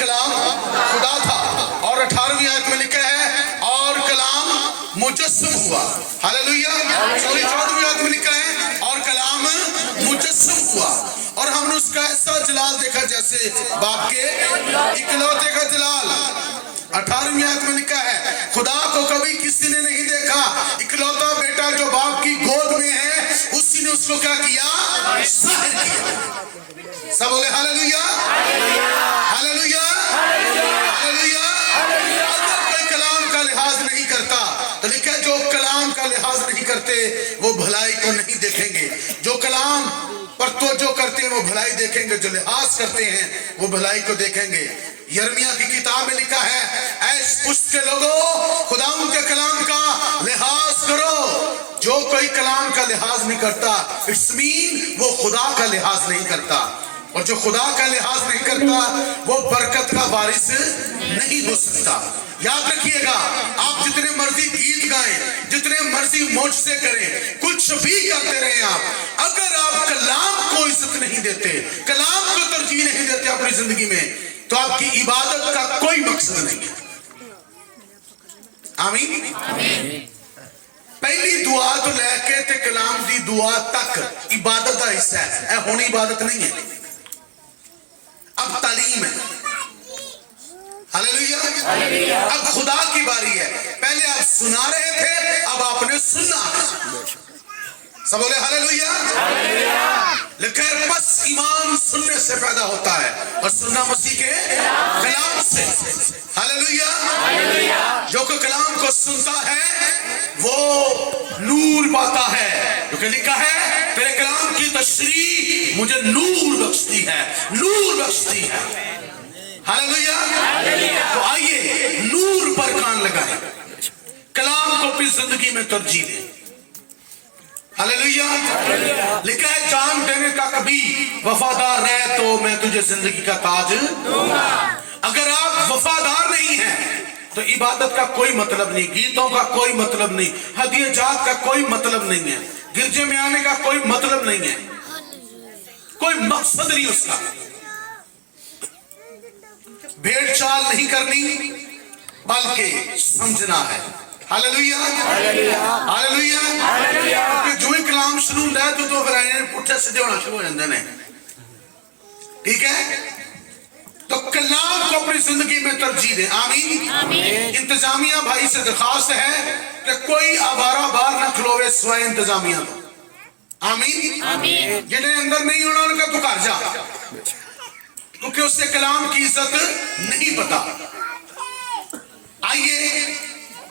कलाम खुदा था। और 18वीं आयत में लिखा है और कलाम मुजस्सम हुआ। हालेलुया। 14वीं आयत में लिखा है और कलाम मुजस्सम हुआ और हमने उसका ऐसा जलाल देखा जैसे बाप के इकलौते का जलाल। 18वीं आयत में लिखा है खुदा को कभी किसी ने नहीं देखा, इकलौता बेटा जो बाप की गोद में है उसी ने उसको क्या किया, जाहिर किया। सब बोले हालेलुया, हालेलुया, हालेलुया। अगर कोई कलाम का लिहाज नहीं करता तो लिखा है जो कलाम का लिहाज नहीं करते वो भलाई को नहीं देखेंगे। जो कलाम पर तवज्जो करते हैं वो भलाई देखेंगे, जो लिहाज करते हैं वो भलाई को देखेंगे। यिर्मयाह की किताब में लिखा है ऐ पुष्ट के लोगों खुदा उनके कलाम का लिहाज करो। जो कोई कलाम का लिहाज नहीं करता इट्स मीन वो खुदा का लिहाज नहीं करता, और जो खुदा का लिहाज नहीं करता वो बरकत का वारिस नहीं हो सकता। याद रखिएगा, आप जितने मर्जी गीत गाएं, जितने मर्जी मौज से करें, कुछ भी करते रहें, आप अगर आप कलाम को इज्जत नहीं देते, कलाम को तरजीह नहीं देते अपनी जिंदगी में, तो आपकी इबादत का कोई मकसद नहीं है। आमीन। पहली दुआ तो लेके ते कलाम दी दुआ तक इबादत का हिस्सा है, हुण इबादत नहीं है, अब तालीम है। हालेलुया। अब खुदा की बारी है। पहले आप सुना रहे थे, अब आपने सुनना है। सब बोले हालेलुया। लिखा है बस ईमान सुनने से पैदा होता है और सुनना मसीह के कलाम से। हालेलुया। जो कोई कलाम को सुनता है वो नूर पाता है, क्योंकि लिखा है तेरे कलाम की तशरीह मुझे नूर बख्शती है, नूर बख्शती है। हालेलुया। तो आइए नूर पर कान लगाएं, कलाम को अपनी जिंदगी में तरजीह दें। हालेलुया। लिखा है जान देने का कभी वफादार रहे तो मैं तुझे जिंदगी का ताज दूंगा। अगर आप वफादार नहीं हैं तो इबादत का कोई मतलब नहीं, गीतों का कोई मतलब नहीं, हदिया जात का कोई मतलब नहीं है, गिरजे में आने का कोई मतलब नहीं है, कोई मकसद नहीं उसका। भेड़ चाल नहीं करनी बल्कि समझना है। Hallelujah, hallelujah, hallelujah. जो ही कलाम शुरू होता है तो फिर आए पुट्ठे सीधे होना शुरू हो जाते हैं। ठीक है, तो कलाम को अपनी जिंदगी में तरजीह दें। आमीन। इंतजामिया भाई से दरखास्त है कि कोई आवारा बार न खलोवे सिवाय इंतजामिया तो। आमीन। जिन्हें अंदर नहीं होना उनका तू घर जा, क्योंकि उससे कलाम की इज्जत नहीं पता। आइए,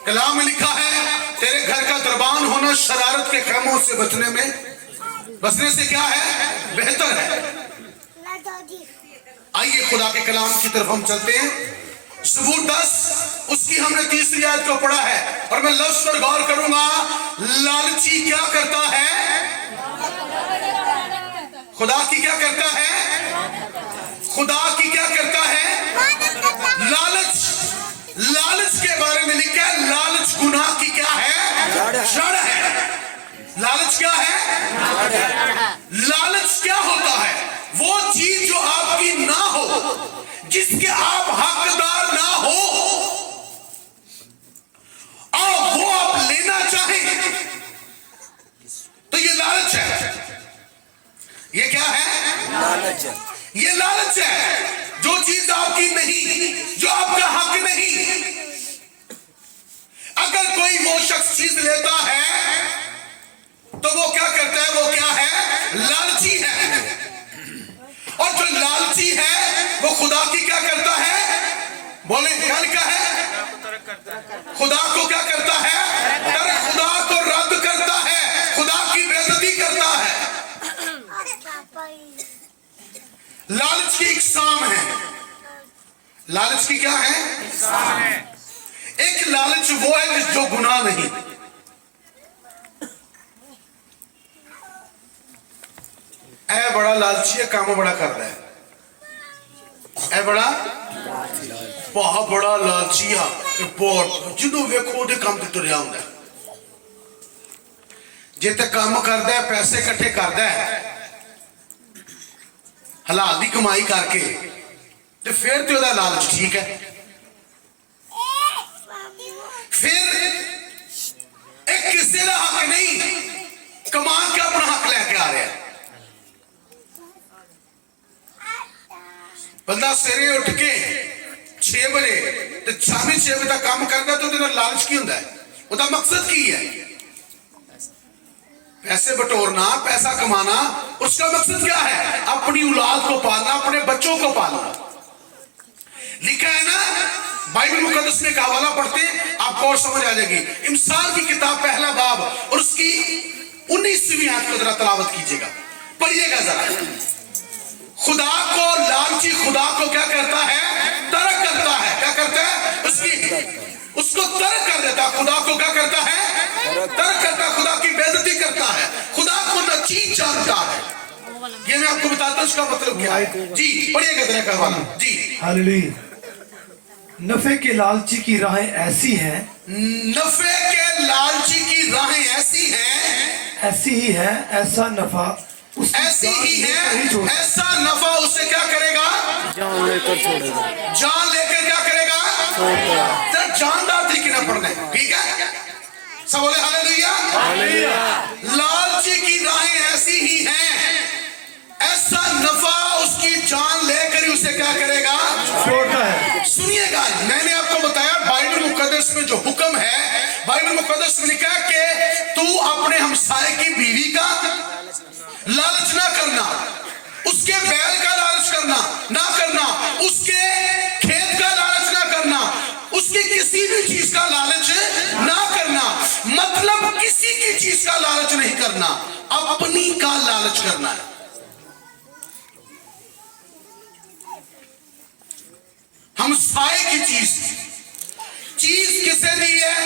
कलाम में लिखा है तेरे घर का दरबान होना शरारत के खैमों से बचने से क्या है, बेहतर है। आइए खुदा के कलाम की तरफ हम चलते हैं। ज़बूर 10 उसकी हमने तीसरी आयत को पढ़ा है और मैं लफ्ज़ पर गौर करूंगा। लालची क्या करता है, खुदा की क्या करता है, खुदा की क्या करता है, लालच। लालच के बारे में लिखा है लालच गुनाह की क्या है, जड़ है। लालच क्या है, लालच क्या होता है, वो चीज जो आपकी ना हो, जिसके आप हकदार ना हो और वो आप लेना चाहें, तो ये लालच है। ये क्या है, लालच है। ये लालच है, जो चीज आपकी नहीं, जो आपका हक नहीं, अगर कोई वो शख्स चीज लेता है तो वो क्या करता है, वो क्या है, लालची है। और जो लालची है वो खुदा की क्या करता है, बोले क्या लिखा है, खुदा को क्या करता है, खुदा को रद्द करता है, खुदा की बेइज्जती करता है। लालच की इकसाम है। लालच की क्या है, एक लालच वो है जो गुनाह नहीं। ऐ बड़ा लालची है, काम बड़ा कर रहा है, ऐ बड़ा बहुत बड़ा लालची है, बहुत जिदों वेखो उहदे काम ते तुरिया हुंदा है। जे ते काम करदा है, पैसे इकट्ठे करदा है, हलाल दी कमाई करके ਤੇ ਫਿਰ ਤੇ ਉਹਦਾ ਲਾਲਚ ਠੀਕ ਹੈ। ਫਿਰ ਇਹ ਕਿਸੇ ਦਾ ਹੱਕ ਨਹੀਂ, ਕਮਾ ਕੇ ਆਪਣਾ ਹੱਕ ਲੈ ਕੇ ਆ ਰਿਹਾ। ਬੰਦਾ ਸਵੇਰੇ ਉੱਠ ਕੇ 6 ਵਜੇ ਤੇ ਸ਼ਾਮੀ 6 ਵਜੇ ਤੱਕ ਕੰਮ ਕਰਦਾ ਤੇ ਉਹਦੇ ਨਾਲ ਲਾਲਚ ਕੀ ਹੁੰਦਾ ਹੈ? ਉਹਦਾ ਮਕਸਦ ਕੀ है? पैसे बटोरना, पैसा कमाना। उसका मकसद क्या है? अपनी औलाद को पालना, अपने बच्चों को पालना। लिखा है ना, बाइबल मुकद्दस में एक हवाला पढ़ते आपको और समझ आ जाएगी। इंसान की किताब पहला बाब और उसकी 19वीं आयत को जरा तलावत कीजिएगा, पढ़िएगा जरा। खुदा को, लालची खुदा को क्या करता है? तर्क करता है। क्या करता है? उसको तर्क कर देता। खुदा को क्या करता है? तर्क करता। खुदा की बेइज्जती करता है, खुदा को नचीज जानता है। ये मैं आपको बताता हूँ इसका मतलब क्या है। जी पढ़िएगा जरा कहवाना जी। हालेलुया। नफे के लालची की राहें ऐसी हैं, नफे के लालची की राहें ऐसी हैं, ऐसी ही है ऐसा नफा ऐसी ही है ऐसा नफा उसे क्या करेगा? जान लेकर छोड़ेगा। जान लेकर क्या करेगा? तो जानदार तरीके से पढ़ना है, ठीक है? सब बोले हालेलुया। लालची की राहें ऐसी ही हैं, ऐसा नफा उसकी जान लेकर ही उसे क्या करेगा? छोड़ता है। सुनिएगा, मैंने आपको बताया बाइबल मुकद्दस में जो हुक्म है, बाइबल मुकद्दस में लिखा है कि तू अपने हमसाये की बीवी का लालच ना करना, उसके बैल का लालच करना ना करना, उसके खेत का लालच ना करना, उसकी किसी भी चीज का लालच ना करना। मतलब किसी की चीज का लालच नहीं करना, अपनी का लालच करना है। हमसाये की चीज किसे दी है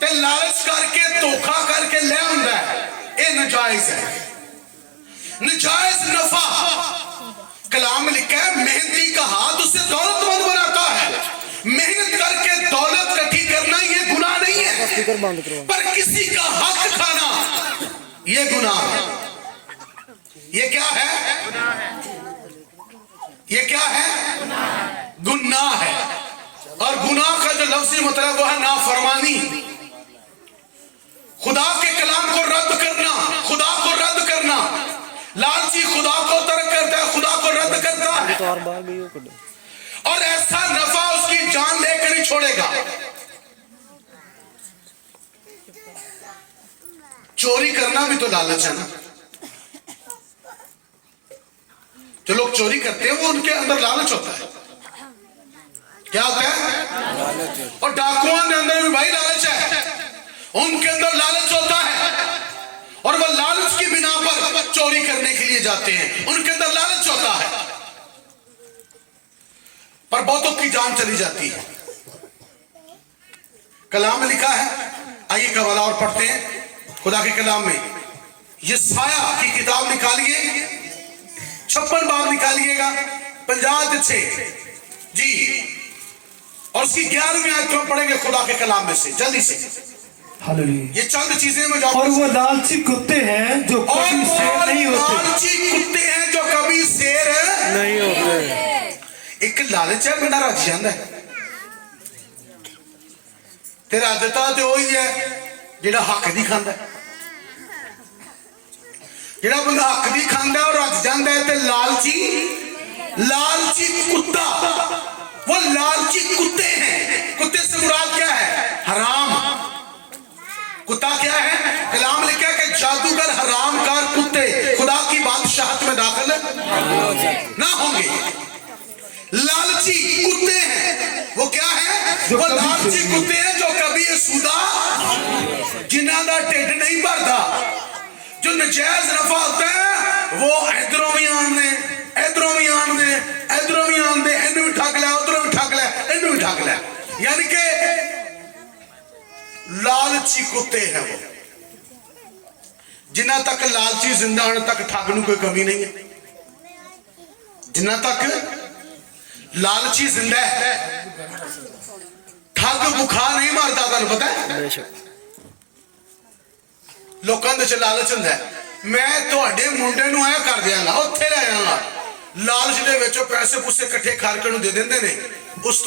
ते लालच करके धोखा करके ले आंदा है, ये नाजायज है। नजायज नफा, कलाम में लिखा है मेहनती का हाथ उसे दौलतमंद बनाता है। मेहनत करके दौलत इकट्ठी करना ये गुनाह नहीं है, पर किसी का हक खाना ये गुनाह है। ये क्या है? ये क्या है? गुनाह है। और गुनाह का जो लफ्ज़ी मतलब वो है नाफरमानी, खुदा के कलाम को रद्द करना, खुदा को रद्द करना। लालची खुदा को तर्क करता है, खुदा को रद्द करता है, और ऐसा नफा उसकी जान लेकर ही छोड़ेगा। चोरी करना भी तो लालच है ना। जो लोग चोरी करते हैं वो उनके अंदर लालच होता है। क्या होता है? और डाकुओं के अंदर भी भाई लालच है, उनके अंदर लालच होता है, और वह लालच की बिना पर चोरी करने के लिए जाते हैं, उनके अंदर लालच होता है, पर बहुतों की जान चली जाती है। कलाम में लिखा है, आइए कवाला और पढ़ते हैं खुदा के कलाम में। यशाया की किताब निकालिए, 56 बाब निकालिएगा, 50 जी, और उसकी 11वीं आयत को पढ़ेंगे खुदा के कलाम में से जल्दी से। हालेलुया। ये चंद चीजें मैं और वो लालची कुत्ते हैं जो कभी शेर नहीं होते। लालची कुत्ते हैं जो कभी शेर नहीं होते। एक लालच है, बंदा रज जाता है। ते रजता तो वही है जेड़ा हक नहीं खांदा। जेड़ा बंदा हक नहीं खांदा और रज जाता है। ते लालची कुत्ता, वो लालची कुत्ते हैं। कुत्ते से मुराद क्या है? हराम। कुत्ता क्या है? कलाम लिखा है कि जादूगर हरामकार कुत्ते खुदा की बादशाहत में दाखिल ना होंगे। लालची कुत्ते हैं, वो क्या है? वो लालची कुत्ते हैं जो कभी सुदा जिन्हां दा ढिड नहीं भरदा। जो नजायज नफा होता है वो इधरों भी आंदे, इधरों भी आंदे, इधरों भी आंदे, इन्हू भी ठग लिया, उधरों भी ठग लिया, इन्हू भी ठग लिया। यानी कि लालची कुत्ते हैं वो। जिन्ना तक लालची जिंदा होने तक ठग नूं कोई कमी नहीं है। जिन्ना तक लालची जिंदा है ठग भुखा नहीं मारता। तुहानूं पता है लोकां दे च लालच हुंदा है, मैं तुहाडे मुंडे नूं ऐ कर दियांगा, उत्थे ले जावांगा। ਲਾਲਚ ਦੇ ਵਿੱਚ ਉਹ ਪੈਸੇ ਪੂਸੇ ਇਕੱਠੇ ਕਰਕੇ ਉਹਨੂੰ ਦੇ ਦਿੰਦੇ ਨੇ। ਉਸ